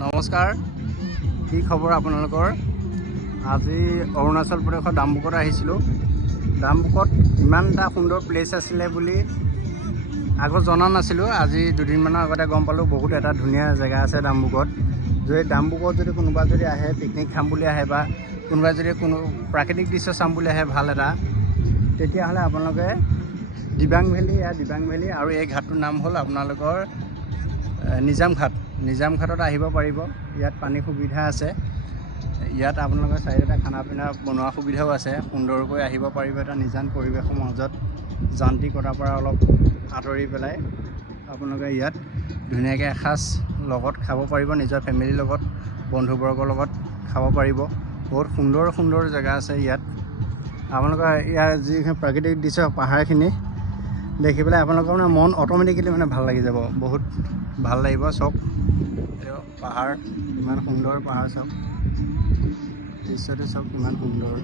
নমস্কাৰ, কি খবৰ আপোনালোকৰ? আজি অৰুণাচল প্ৰদেশৰ ডাম্বুকত আহিছিলোঁ। ডাম্বুকত ইমান এটা সুন্দৰ প্লেচ আছিলে বুলি আগত জনা নাছিলোঁ। আজি দুদিনমানৰ আগতে গম পালোঁ বহুত এটা ধুনীয়া জেগা আছে ডাম্বুকত। যদি ডাম্বুকত যদি কোনোবা যদি আহে পিকনিক খাম বুলি আহে বা কোনোবাই যদি কোনো প্ৰাকৃতিক দৃশ্য চাম বুলি আহে ভাল এটা, তেতিয়াহ'লে আপোনালোকে দিবাং ভেলী আৰু এই ঘাটটোৰ নাম হ'ল আপোনালোকৰ নিজাম ঘাটত আহিব পাৰিব। ইয়াত পানীৰ সুবিধা আছে। ইয়াত আপোনালোকৰ চাইডতে খানা পিনা বনোৱা সুবিধাও আছে। সুন্দৰকৈ আহিব পাৰিব এটা নিজান পৰিৱেশৰ মাজত, যান্ত্ৰিকতাৰ পৰা অলপ আঁতৰি পেলাই আপোনালোকে ইয়াত ধুনীয়াকৈ এসাঁজ লগত খাব পাৰিব। নিজৰ ফেমিলিৰ লগত, বন্ধুবৰ্গৰ লগত খাব পাৰিব। বহুত সুন্দৰ জেগা আছে ইয়াত। আপোনালোকৰ ইয়াৰ যিখিনি প্ৰাকৃতিক দৃশ্য, পাহাৰখিনি দেখি পেলাই আপোনালোকৰ মানে মন অট'মেটিকেলি মানে ভাল লাগি যাব। বহুত ভাল লাগিব। চাওক পাহাৰ, ইমান সুন্দৰ পাহাৰ, চাওক দৃশ্যটো চাওক কিমান সুন্দৰ।